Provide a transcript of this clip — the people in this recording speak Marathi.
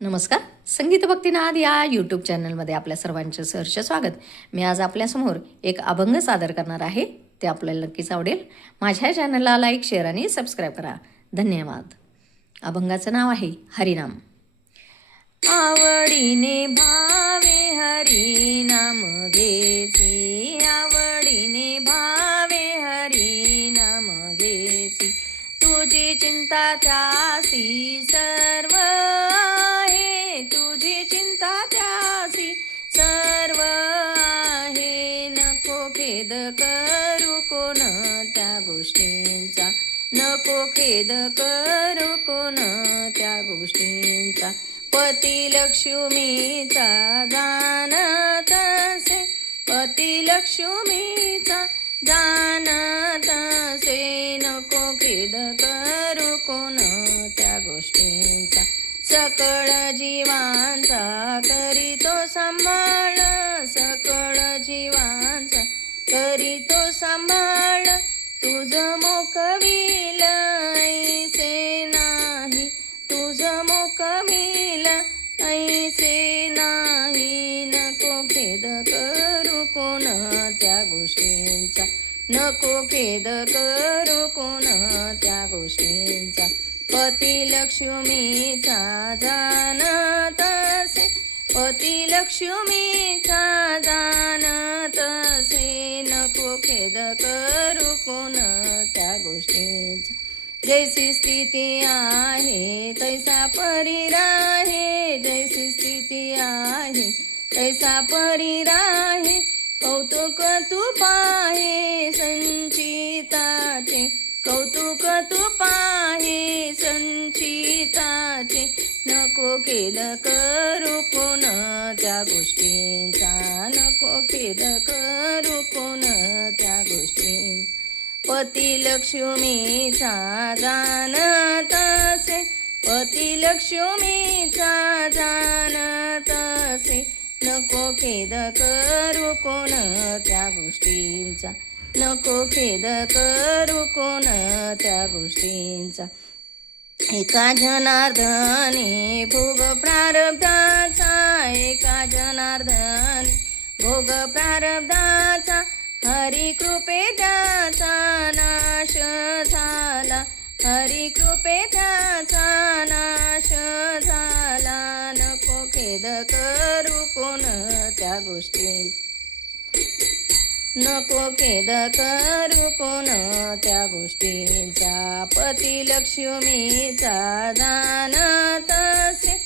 नमस्कार. संगीत भक्तिनाद या यूट्यूब चॅनलमध्ये आपल्या सर्वांचं सहर्ष स्वागत. मी आज आपल्यासमोर एक अभंग सादर करणार आहे. ते आपल्याला नक्कीच आवडेल. माझ्या चॅनलला लाईक, शेअर आणि सबस्क्राईब करा. धन्यवाद. अभंगाचं नाव आहे हरिनाम. आवडीने भावे हरिनाम घेसी, आवडीने भावे हरिनाम घेसी, तुझी चिंता त्यासी सर्व आहे, तुझी चिंता त्यासी सर्व आहे. नको खेद करू कोण त्या गोष्टींचा, नको खेद करू कोण त्या गोष्टींचा. पती लक्ष्मीचा जाणत असे, पती लक्ष्मीचा जाणत असे. नको खेद करू कोण त्या गोष्टींचा. सकळ जीवांचा करीतो सांभाळ, सकळ जीवांचा करीतो सांभाळ. तुझ मोकविल ऐसे नाही, तुझ मोकविल ऐसे नाही. नको खेद करू कोण त्या गोष्टींचा, नको खेद करू कोण त्या गोष्टींचा. पती लक्ष्मीचा जाणत असे, पती लक्ष्मीचा जाणत असे. नको खेद करू कोण त्या गोष्टींचा. जैसी स्थिती आहे तैसा परी राहे, जैसी स्थिती आहे तैसा परी राहे. कौतुक तू पाहे संचिताचे, कौतुक तू पाहे संचिताचे. नको खेद करू कोण त्या गोष्टींचा, नको खेद करू कोण त्या गोष्टींचा. पती लक्ष्मीचा जाणत असे, पती लक्ष्मीचा जाणत असे. नको खेद करू कोण त्या गोष्टींचा, नको खेद करू कोण त्या गोष्टींचा. एका जनार्दने भोग प्रारब्धाचा, एका जनार्दने भोग प्रारब्धाचा. हरी कृपे त्याचा नाश झाला, हरी कृपे त्याचा नाश झाला. नको खेद करू कोण त्या गोष्टी, नको खेद करू कोण त्या गोष्टींचा. पती लक्ष्मीचा जाणत असे,